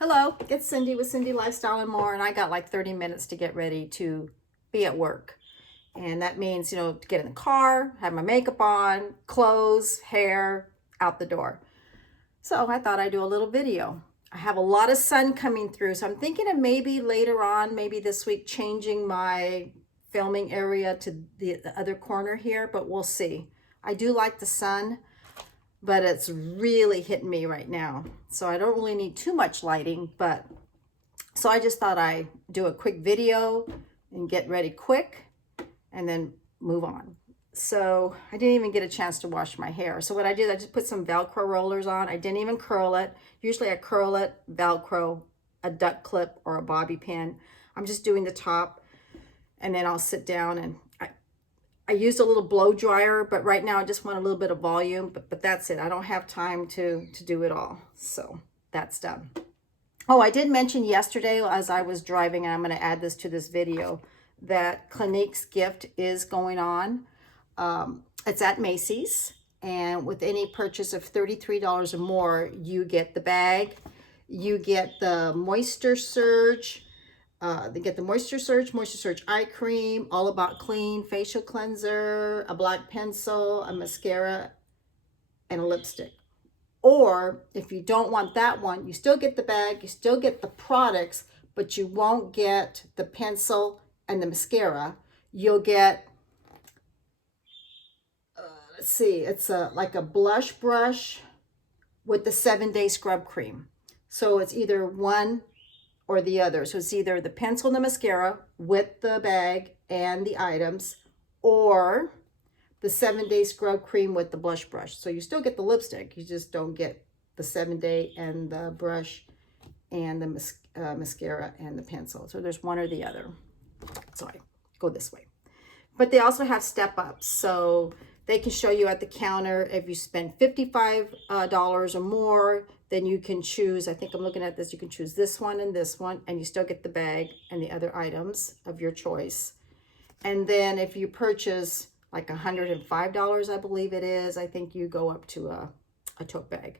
Hello, it's Cindy with Cindy Lifestyle and More, and I got like 30 minutes to get ready to be at work. And that means, to get in the car, have my makeup on, clothes, hair, out the door. So I thought I'd do a little video. I have a lot of sun coming through, so I'm thinking of maybe later on, maybe this week, changing my filming area to the other corner here, but we'll see. I do like the sun, but it's really hitting me right now. So I don't really need too much lighting, but so I just thought I'd do a quick video and get ready quick and then move on. So I didn't even get a chance to wash my hair. So what I did, I just put some Velcro rollers on. I didn't even curl it. Usually I curl it, Velcro, a duck clip or a bobby pin. I'm just doing the top, and then I'll sit down, and I used a little blow dryer, but right now I just want a little bit of volume, but that's it. I don't have time to do it all. So that's done. Oh, I did mention yesterday as I was driving, and I'm going to add this to this video, that Clinique's gift is going on. It's at Macy's, and with any purchase of $33 or more, you get the bag, you get the Moisture Surge. They get the Moisture Surge Eye Cream, All About Clean Facial Cleanser, a black pencil, a mascara, and a lipstick. Or if you don't want that one, you still get the bag, you still get the products, but you won't get the pencil and the mascara. You'll get, let's see, it's like a blush brush with the 7-day scrub cream. So it's either one or the other. So it's either the pencil and the mascara with the bag and the items, or the 7-day scrub cream with the blush brush. So you still get the lipstick, you just don't get the 7-day and the brush and the mascara and the pencil. So there's one or the other. So I go this way. But they also have step ups. So they can show you at the counter, if you spend $55 or more, then you can choose, I think I'm looking at this, you can choose this one, and you still get the bag and the other items of your choice. And then if you purchase like $105, I believe it is, I think you go up to a tote bag.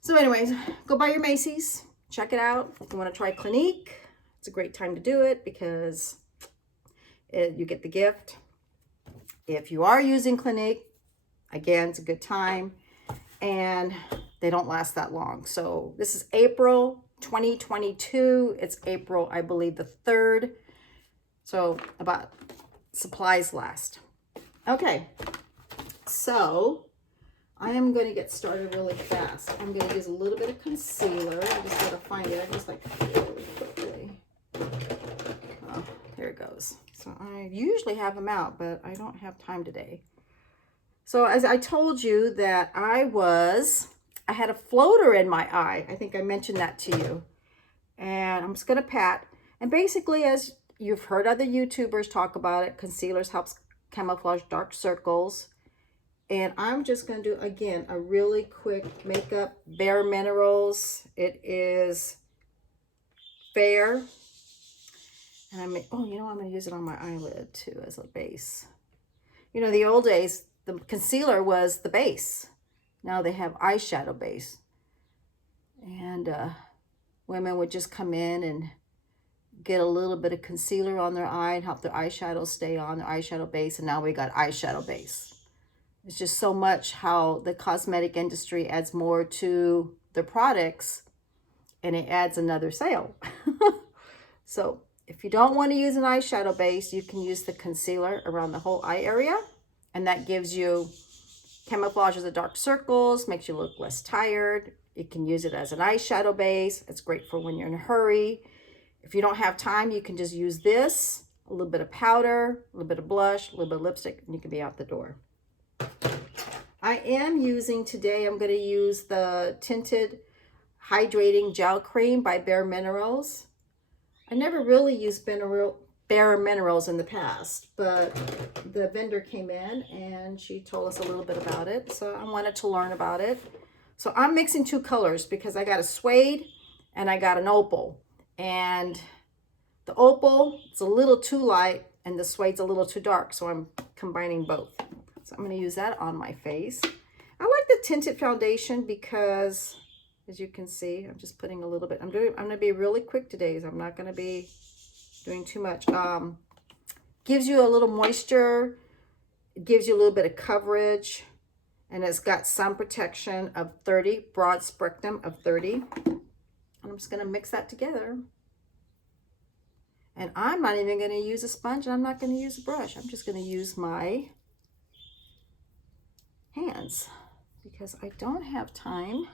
So anyways, go by your Macy's, check it out. If you want to try Clinique, it's a great time to do it because you get the gift. If you are using Clinique, again, it's a good time, and they don't last that long. So this is April 2022. It's April, I believe, the 3rd. So about supplies last. Okay, so I am going to get started really fast. I'm going to use a little bit of concealer. I just got to find it. I just like really quickly. Oh, there it goes. So I usually have them out, but I don't have time today. So as I told you that I had a floater in my eye. I think I mentioned that to you. And I'm just going to pat. And basically, as you've heard other YouTubers talk about it, concealers helps camouflage dark circles. And I'm just going to do, again, a really quick makeup, Bare Minerals. It is Fair. And I'm going to use it on my eyelid too as a base. The old days, the concealer was the base. Now they have eyeshadow base. And women would just come in and get a little bit of concealer on their eye and help their eyeshadow stay on, their eyeshadow base. And now we got eyeshadow base. It's just so much how the cosmetic industry adds more to their products, and it adds another sale. So if you don't want to use an eyeshadow base, you can use the concealer around the whole eye area, and that gives you camouflages the dark circles, makes you look less tired. You can use it as an eyeshadow base. It's great for when you're in a hurry. If you don't have time, you can just use this, a little bit of powder, a little bit of blush, a little bit of lipstick, and you can be out the door. I am using today, I'm going to use the Tinted Hydrating Gel Cream by Bare Minerals. I never really used Bare Minerals in the past, but the vendor came in and she told us a little bit about it. So I wanted to learn about it. So I'm mixing two colors because I got a suede and I got an opal. And the opal is a little too light and the suede's a little too dark. So I'm combining both. So I'm going to use that on my face. I like the Tinted Foundation because as you can see. I'm just putting a little bit. I'm going to be really quick today, so I'm not going to be doing too much. Gives you a little moisture. It gives you a little bit of coverage. And it's got sun protection of 30, broad spectrum of 30. And I'm just going to mix that together. And I'm not even going to use a sponge, and I'm not going to use a brush. I'm just going to use my hands because I don't have time.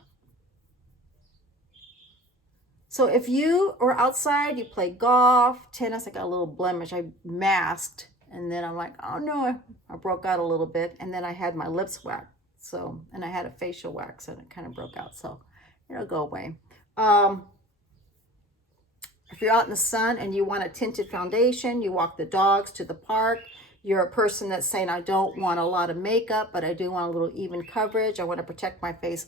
So if you are outside, you play golf, tennis, I got a little blemish. I masked, and then I'm like, oh no, I broke out a little bit. And then I had my lips waxed. So, and I had a facial wax, and it kind of broke out. So it'll go away. If you're out in the sun and you want a tinted foundation, you walk the dogs to the park, you're a person that's saying, I don't want a lot of makeup, but I do want a little even coverage. I want to protect my face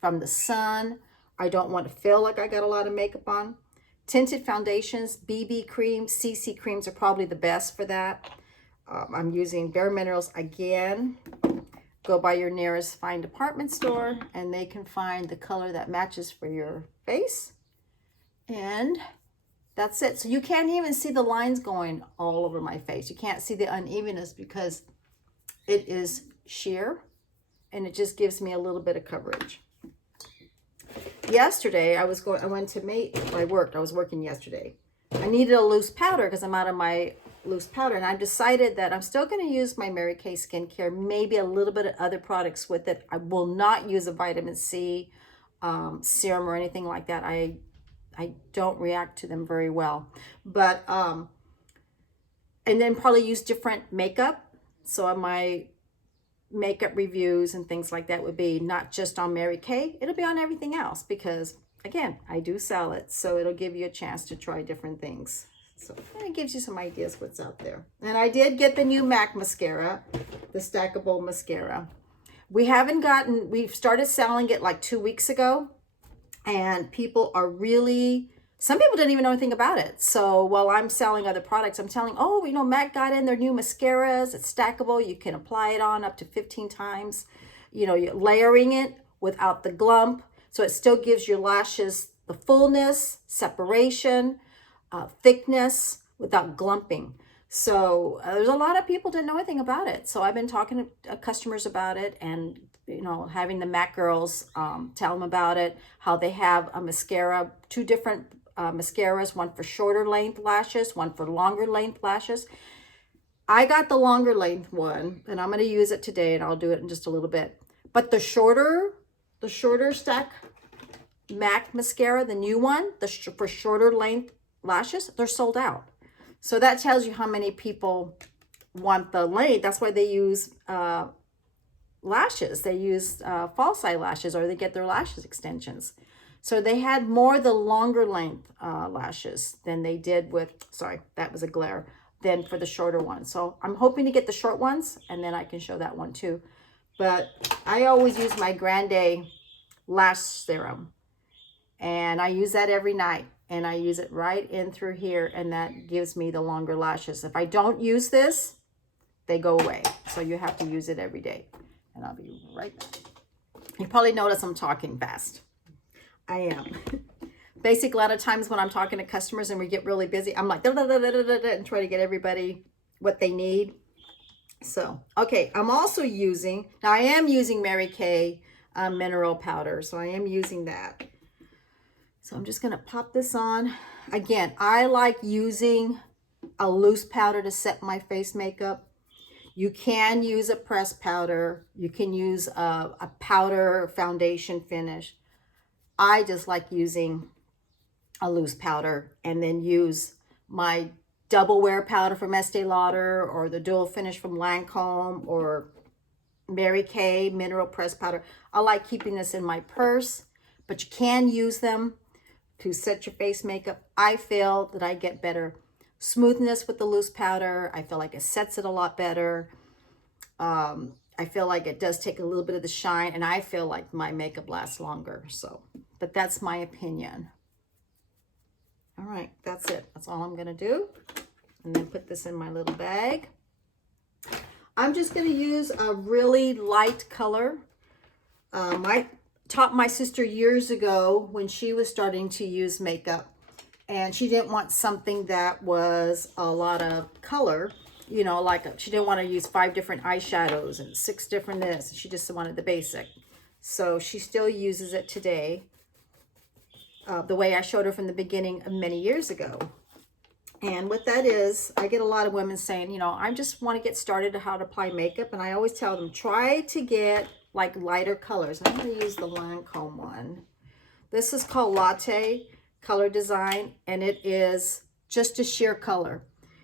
from the sun. I don't want to feel like I got a lot of makeup on. Tinted foundations, BB cream, CC creams are probably the best for that. I'm using Bare Minerals again. Go by your nearest fine department store and they can find the color that matches for your face. And that's it. So you can't even see the lines going all over my face. You can't see the unevenness because it is sheer and it just gives me a little bit of coverage. Yesterday, I was working yesterday. I needed a loose powder because I'm out of my loose powder, and I decided that I'm still going to use my Mary Kay skincare, maybe a little bit of other products with it. I will not use a vitamin C serum or anything like that. I don't react to them very well, but and then probably use different makeup. So on my makeup reviews and things like that would be not just on Mary Kay, it'll be on everything else because again, I do sell it, so it'll give you a chance to try different things. So it gives you some ideas what's out there. And I did get the new MAC mascara, the stackable mascara. We've started selling it like 2 weeks ago, and people are really, some people didn't even know anything about it. So while I'm selling other products, I'm telling, oh, you know, MAC got in their new mascaras. It's stackable. You can apply it on up to 15 times. You know, you're layering it without the glump. So it still gives your lashes the fullness, separation, thickness without glumping. So there's a lot of people didn't know anything about it. So I've been talking to customers about it and, you know, having the MAC girls tell them about it, how they have a mascara, 2 different mascaras, one for shorter length lashes, one for longer length lashes. I got the longer length one and I'm going to use it today, and I'll do it in just a little bit. But the shorter stack MAC mascara, the new one, for shorter length lashes, they're sold out. So that tells you how many people want the length. That's why they use lashes. They use false eyelashes, or they get their lashes extensions. So they had more the longer length lashes than they did with, sorry, that was a glare, than for the shorter ones. So I'm hoping to get the short ones, and then I can show that one too. But I always use my Grande lash serum, and I use that every night. And I use it right in through here, and that gives me the longer lashes. If I don't use this, they go away. So you have to use it every day. And I'll be right back. You probably notice I'm talking fast. I am. Basically, a lot of times when I'm talking to customers and we get really busy, I'm like, da, da, da, da, da, da, and try to get everybody what they need. So, okay, I'm also using, now I am using Mary Kay mineral powder. So I am using that. So I'm just going to pop this on. Again, I like using a loose powder to set my face makeup. You can use a pressed powder. You can use a powder foundation finish. I just like using a loose powder, and then use my double wear powder from Estee Lauder, or the dual finish from Lancome, or Mary Kay mineral pressed powder. I like keeping this in my purse, but you can use them to set your face makeup. I feel that I get better smoothness with the loose powder. I feel like it sets it a lot better. I feel like it does take a little bit of the shine, and I feel like my makeup lasts longer. So, but that's my opinion. All right, that's it. That's all I'm gonna do. And then put this in my little bag. I'm just gonna use a really light color. taught my sister years ago when she was starting to use makeup, and she didn't want something that was a lot of color, you know, like she didn't want to use 5 different eyeshadows and 6 different this. She just wanted the basic. So she still uses it today, the way I showed her from the beginning of many years ago. And what that is, I get a lot of women saying, you know, I just want to get started on how to apply makeup. And I always tell them, try to get like lighter colors. I'm going to use the Lancome one. This is called Latte Color Design, and it is just a sheer color.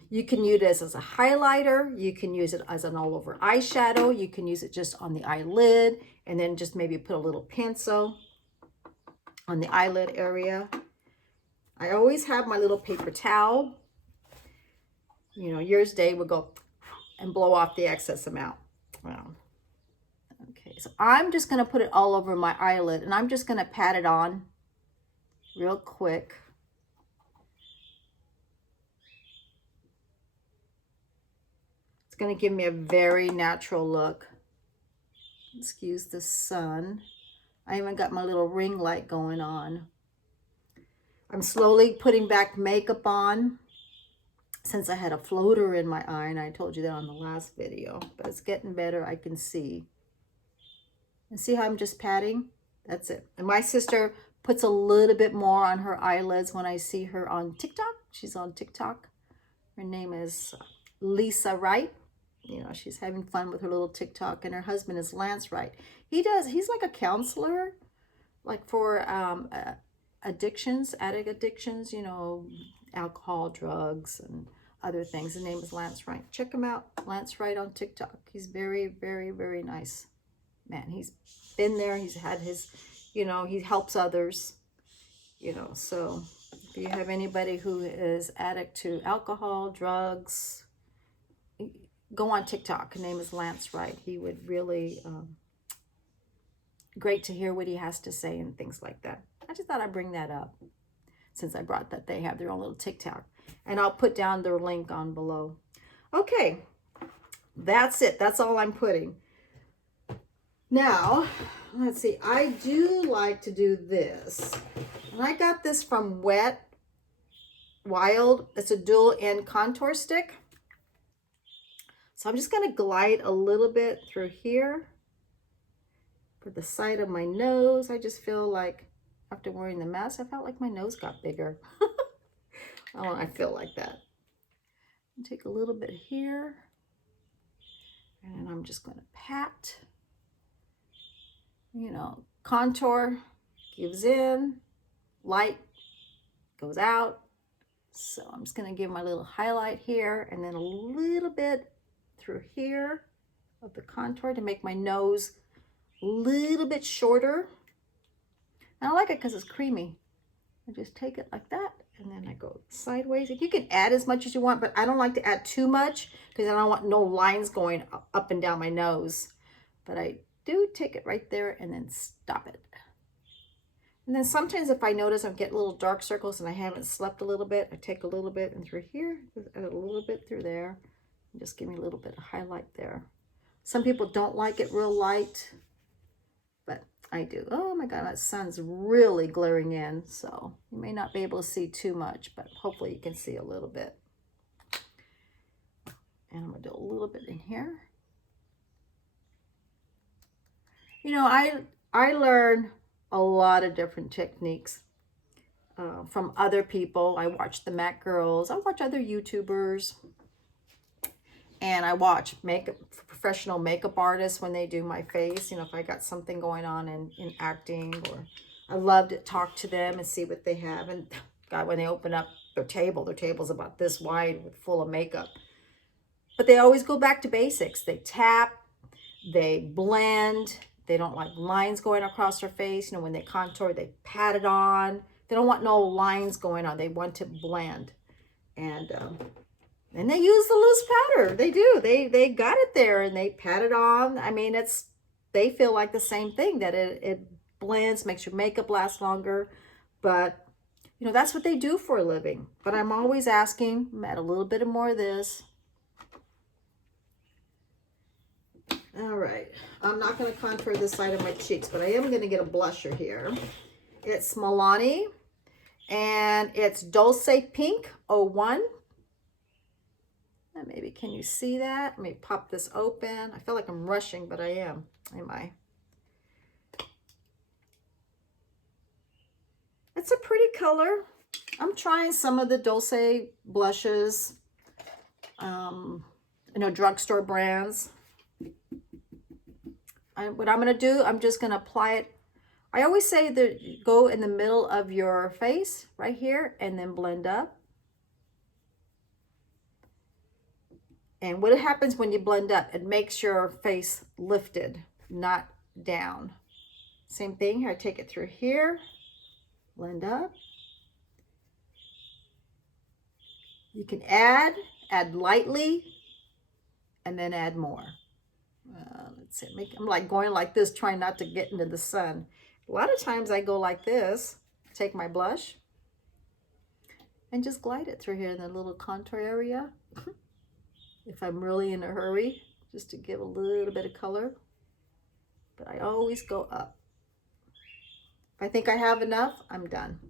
You can use this as a highlighter. You can use it as an all over eyeshadow. You can use it just on the eyelid, and then just maybe put a little pencil on the eyelid area. I always have my little paper towel. You know, yours day would go and blow off the excess amount. Well, okay, so I'm just going to put it all over my eyelid, and I'm just going to pat it on real quick. It's going to give me a very natural look. Excuse the sun. I even got my little ring light going on. I'm slowly putting back makeup on since I had a floater in my eye, and I told you that on the last video, but it's getting better. I can see. And see how I'm just patting? That's it. And my sister puts a little bit more on her eyelids when I see her on TikTok. She's on TikTok. Her name is Lisa Wright. You know, she's having fun with her little TikTok, and her husband is Lance Wright. He's like a counselor, like for addictions, addict addictions, you know, alcohol, drugs, and other things. His name is Lance Wright. Check him out, Lance Wright on TikTok. He's very, very, very nice. Man, he's been there. He's had his, you know, he helps others, you know. So if you have anybody who is addict to alcohol, drugs, go on TikTok. His name is Lance Wright. He would really, great to hear what he has to say and things like that. I just thought I'd bring that up since I brought that. They have their own little TikTok. And I'll put down their link on below. Okay, that's it. That's all I'm putting. Now, let's see. I do like to do this. And I got this from Wet Wild. It's a dual end contour stick. So I'm just going to glide a little bit through here for the side of my nose. I just feel like after wearing the mask, I felt like my nose got bigger. I feel like that. Take a little bit here. And I'm just going to pat. You know, contour gives in, light goes out. So I'm just going to give my little highlight here, and then a little bit through here of the contour to make my nose a little bit shorter. And I like it because it's creamy. I just take it like that, and then I go sideways. You can add as much as you want, but I don't like to add too much because I don't want no lines going up and down my nose. But I do take it right there and then stop it. And then sometimes if I notice I'm getting little dark circles and I haven't slept a little bit, I take a little bit and through here, add a little bit through there, and just give me a little bit of highlight there. Some people don't like it real light, but I do. Oh my God, that sun's really glaring in, so you may not be able to see too much, but hopefully you can see a little bit. And I'm gonna do a little bit in here. You know, I learn a lot of different techniques from other people. I watch the Mac girls. I watch other YouTubers. And I watch professional makeup artists when they do my face. You know, if I got something going on in acting, or I love to talk to them and see what they have. And God, when they open up their table's about this wide with full of makeup. But they always go back to basics. They tap, they blend. They don't like lines going across their face. You know, when they contour, they pat it on. They don't want no lines going on. They want to blend. And they use the loose powder. They do. They got it there and they pat it on. I mean, they feel like the same thing, that it blends, makes your makeup last longer. But, you know, that's what they do for a living. But I'm always asking, add a little bit more of this. All right, I'm not going to contour this side of my cheeks, but I am going to get a blusher here. It's Milani, and it's Dolce Pink 01. And maybe, can you see that? Let me pop this open. I feel like I'm rushing, but I am I? It's a pretty color. I'm trying some of the Dolce blushes, drugstore brands. What I'm going to do, I'm just going to apply it. I always say that you go in the middle of your face right here and then blend up. And what happens when you blend up, it makes your face lifted, not down. Same thing here. I take it through here, blend up. You can add lightly, and then add more. Let's see, I'm like going like this, trying not to get into the sun. A lot of times I go like this, take my blush, and just glide it through here in the little contour area. If I'm really in a hurry, just to give a little bit of color. But I always go up. If I think I have enough, I'm done.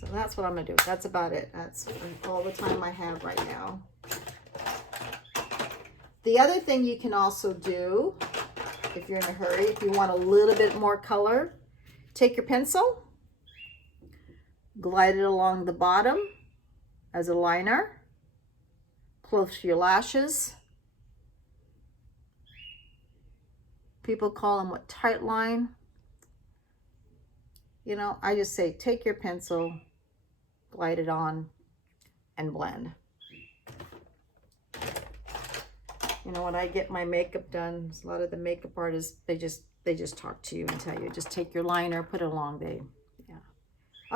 So that's what I'm gonna do. That's about it. That's all the time I have right now. The other thing you can also do, if you're in a hurry, if you want a little bit more color, take your pencil, glide it along the bottom as a liner, close to your lashes. People call them what, tight line. You know, I just say take your pencil, glide it on, and blend. You know, when I get my makeup done, a lot of the makeup artists, they just talk to you and tell you, just take your liner, put it along. Yeah.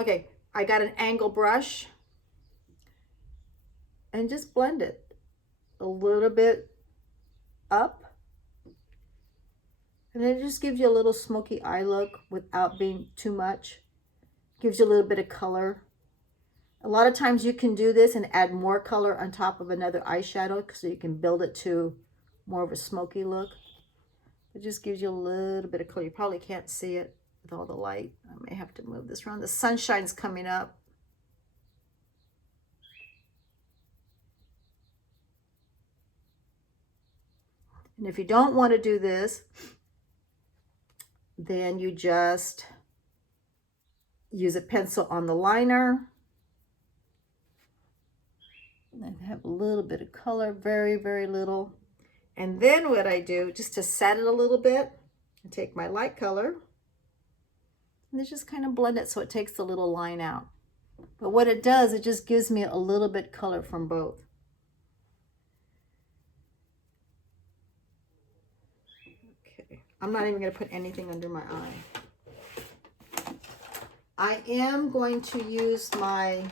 Okay, I got an angle brush, and just blend it a little bit up. And it just gives you a little smoky eye look without being too much. Gives you a little bit of color. A lot of times you can do this and add more color on top of another eyeshadow so you can build it to more of a smoky look. It just gives you a little bit of color. You probably can't see it with all the light. I may have to move this around. The sunshine's coming up. And if you don't want to do this, then you just use a pencil on the liner. And have a little bit of color, very, very little. And then what I do, just to set it a little bit, I take my light color and then just kind of blend it so it takes the little line out. But what it does, it just gives me a little bit color from both. Okay, I'm not even going to put anything under my eye. I am going to use my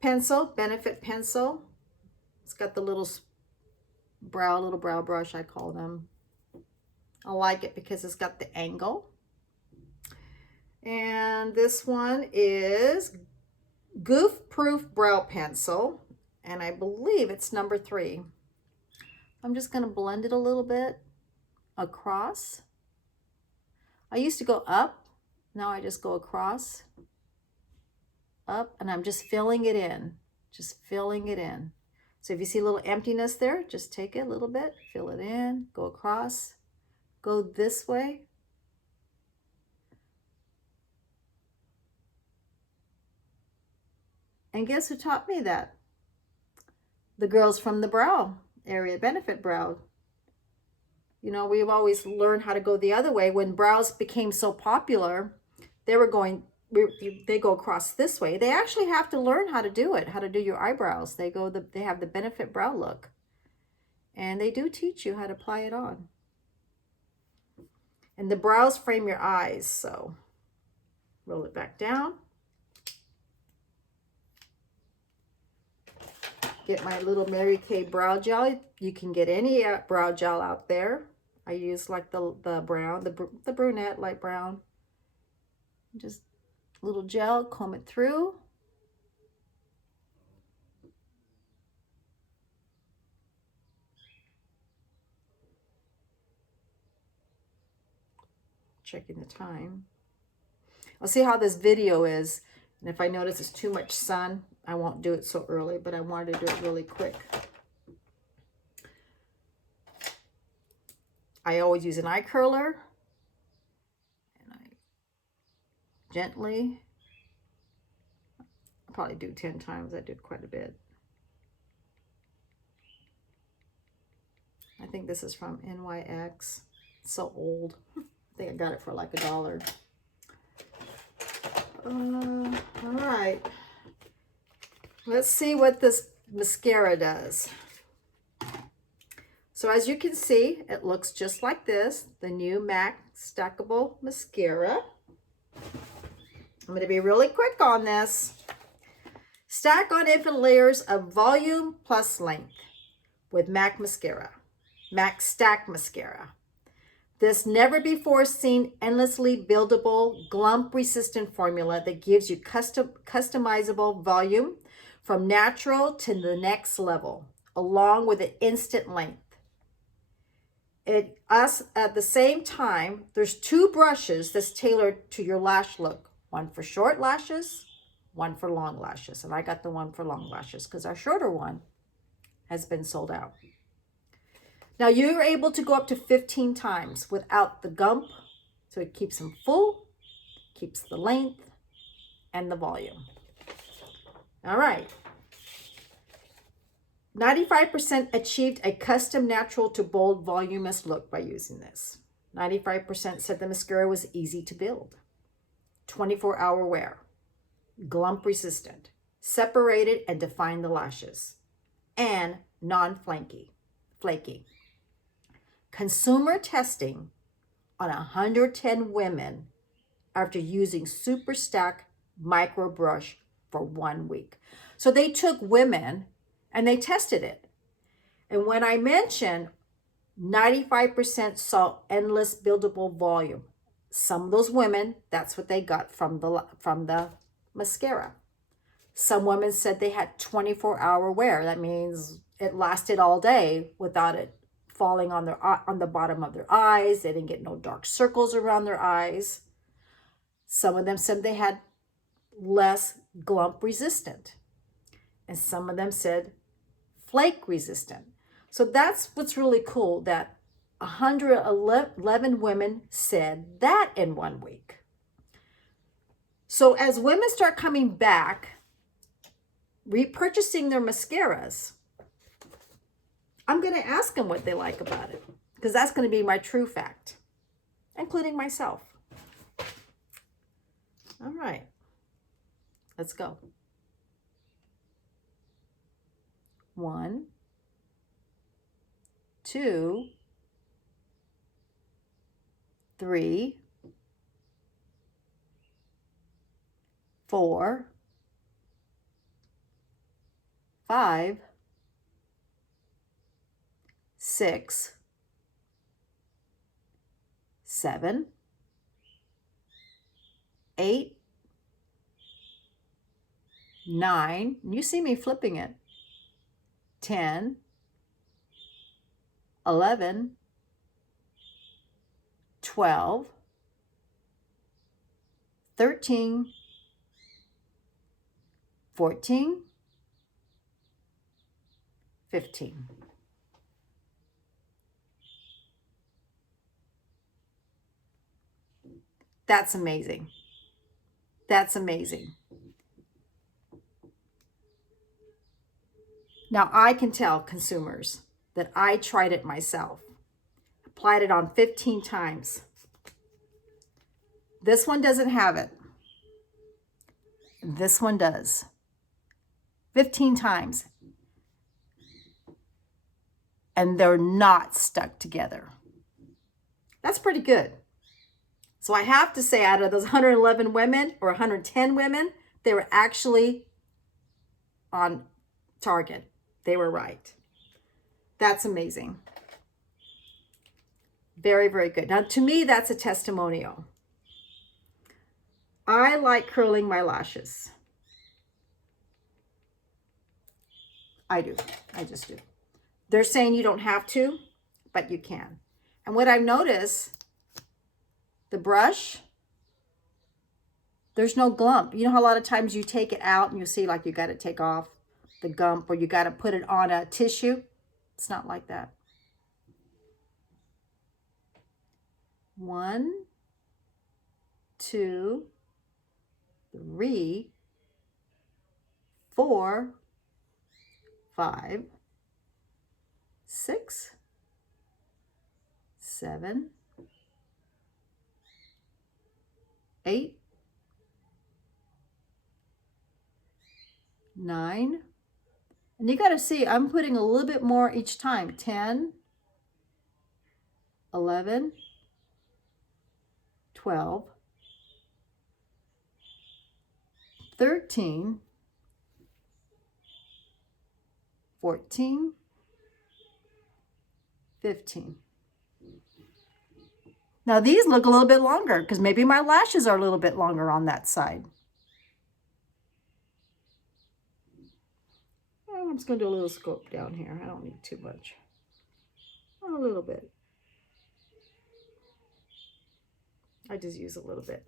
pencil, Benefit pencil. It's got the little brow brush, I call them. I like it because it's got the angle. And this one is Goof Proof Brow Pencil, and I believe it's number 3. I'm just going to blend it a little bit across. I used to go up, now I just go across, up, and I'm just filling it in, just filling it in. So if you see a little emptiness there, just take it a little bit, fill it in, go across, go this way. And guess who taught me that? The girls from the brow area, Benefit Brow. You know, we've always learned how to go the other way. When brows became so popular, they go across this way. They actually have to learn how to do it, how to do your eyebrows. They have the Benefit Brow look. And they do teach you how to apply it on. And the brows frame your eyes, so roll it back down. Get my little Mary Kay brow gel. You can get any brow gel out there. I use like the brown, the brunette, light brown. Just a little gel, comb it through. checking the time. I'll see how this video is. And if I notice it's too much sun, I won't do it so early, but I wanted to do it really quick. I always use an eye curler. And I gently, I'll probably do 10 times. I did quite a bit. I think this is from NYX. It's so old. I think I got it for like $1. All right. Let's see what this mascara does. So as you can see, it looks just like this, the new MAC Stackable Mascara. I'm going to be really quick on this. Stack on infinite layers of volume plus length with MAC Mascara. MAC Stack Mascara. This never-before-seen, endlessly buildable, glump-resistant formula that gives you customizable volume from natural to the next level, along with an instant length. At the same time, there's 2 brushes that's tailored to your lash look. One for short lashes, one for long lashes. And I got the one for long lashes because our shorter one has been sold out. Now you're able to go up to 15 times without the gump. So it keeps them full, keeps the length and the volume. All right. 95% achieved a custom natural to bold voluminous look by using this. 95% said the mascara was easy to build. 24-hour wear. Glump resistant. Separated and defined the lashes. And non-flaky. Consumer testing on 110 women after using Super Stack Micro Brush for 1 week. So they took women and they tested it. And when I mentioned 95% saw endless buildable volume, some of those women, that's what they got from the mascara. Some women said they had 24-hour wear. That means it lasted all day without it falling on the bottom of their eyes. They didn't get no dark circles around their eyes. Some of them said they had less glump resistant. And some of them said flake resistant. So that's what's really cool, that 111 women said that in 1 week. So as women start coming back, repurchasing their mascaras, I'm going to ask them what they like about it, because that's going to be my true fact, including myself. All right, let's go. 1, 2, 3, 4, 5, 6, 7, 8, 9. You see me flipping it. 10, 11, 12, 13, 14, 15. That's amazing. That's amazing. Now I can tell consumers that I tried it myself. Applied it on 15 times. This one doesn't have it. This one does. 15 times. And they're not stuck together. That's pretty good. So I have to say, out of those 111 women or 110 women, they were actually on target. They were right. That's amazing. Very, very good. Now, to me, that's a testimonial. I like curling my lashes. I do. I just do. They're saying you don't have to, but you can. And what I've noticed, the brush, there's no glump. You know how a lot of times you take it out and you see like you got to take off the gump or you got to put it on a tissue? It's not like that. 1, 2, 3, 4, 5, 6, 7, 8, 9, and you got to see I'm putting a little bit more each time. 10, 11, 12, 13, 14, 15. Now these look a little bit longer because maybe my lashes are a little bit longer on that side. I'm just going to do a little scope down here. I don't need too much. A little bit. I just use a little bit.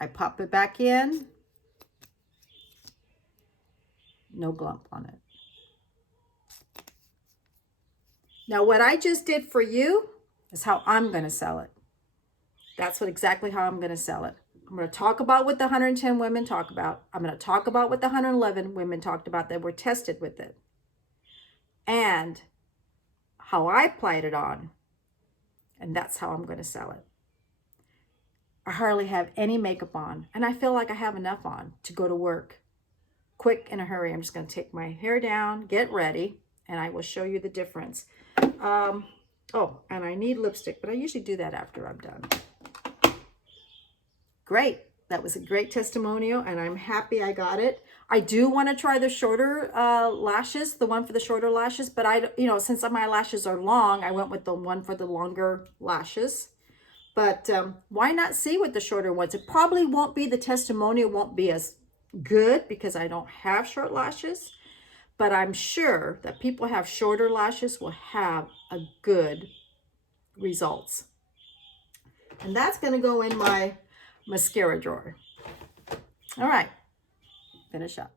I pop it back in. No glump on it. Now what I just did for you is how I'm going to sell it. That's exactly how I'm going to sell it. I'm going to talk about what the 110 women talk about. I'm going to talk about what the 111 women talked about that were tested with it. And how I applied it on. And that's how I'm going to sell it. I hardly have any makeup on. And I feel like I have enough on to go to work. Quick, in a hurry. I'm just going to take my hair down, get ready, and I will show you the difference. Oh, and I need lipstick, but I usually do that after I'm done. Great. That was a great testimonial, and I'm happy I got it. I do want to try the shorter lashes, the one for the shorter lashes, but since my lashes are long, I went with the one for the longer lashes. But why not see with the shorter ones? It probably won't be, the testimonial won't be as good because I don't have short lashes, but I'm sure that people who have shorter lashes will have a good results. And that's going to go in my mascara drawer. All right, finish up.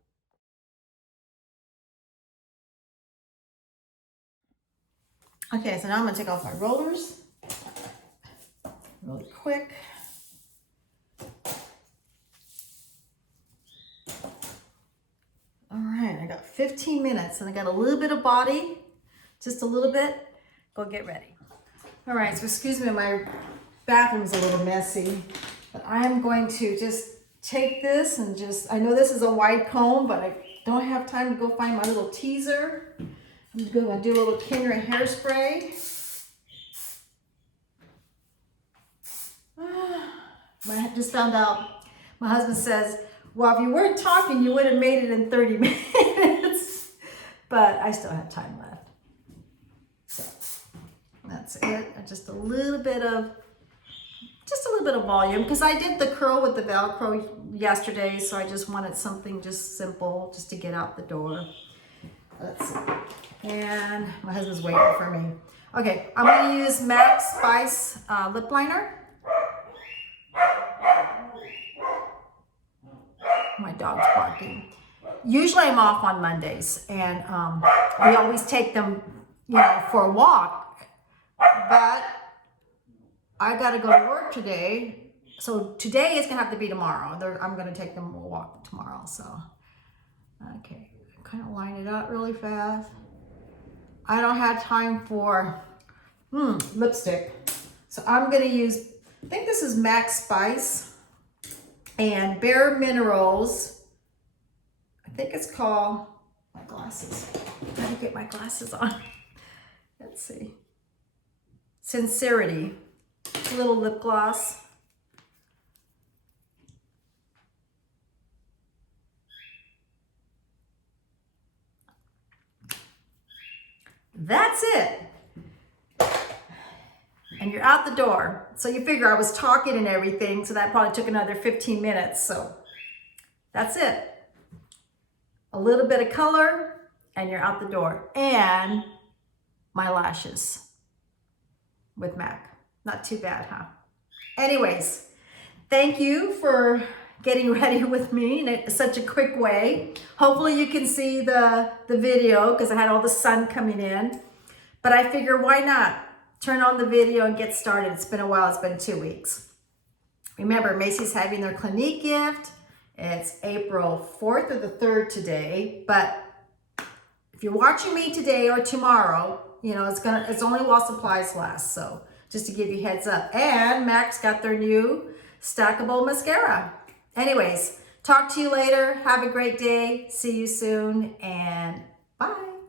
Okay, so now I'm going to take off my rollers really quick. All right, I got 15 minutes and I got a little bit of body, just a little bit. Go get ready. All right, so excuse me, my bathroom's a little messy, but I am going to just take this and I know this is a wide comb, but I don't have time to go find my little teaser. I'm going to do a little Kenra hairspray. I just found out, my husband says, well, if you weren't talking, you would have made it in 30 minutes. But I still have time left. So that's it. Just a little bit of volume, because I did the curl with the Velcro yesterday, so I just wanted something just simple, just to get out the door. Let's see. And my husband's waiting for me. Okay, I'm going to use Max Spice lip liner. My dog's barking. Usually I'm off on Mondays, and we always take them, for a walk. But I got to go to work today, so today is gonna have to be tomorrow. I'm gonna take them a walk tomorrow. So, okay, kind of line it up really fast. I don't have time for lipstick, so I'm gonna use. I think this is Max Spice and Bare Minerals. I think it's called, my glasses. I gotta get my glasses on. Let's see. Sincerity. A little lip gloss. That's it. And you're out the door. So you figure I was talking and everything, so that probably took another 15 minutes. So that's it. A little bit of color and you're out the door. And my lashes. with MAC. Not too bad, huh? Anyways, thank you for getting ready with me in such a quick way. Hopefully you can see the video because I had all the sun coming in. But I figure why not turn on the video and get started. It's been a while. It's been 2 weeks. Remember, Macy's having their Clinique gift. It's April 4th or the 3rd today. But if you're watching me today or tomorrow, you know, it's only while supplies last. So just to give you heads up. And MAC's got their new stackable mascara. Anyways, talk to you later. Have a great day. See you soon and bye.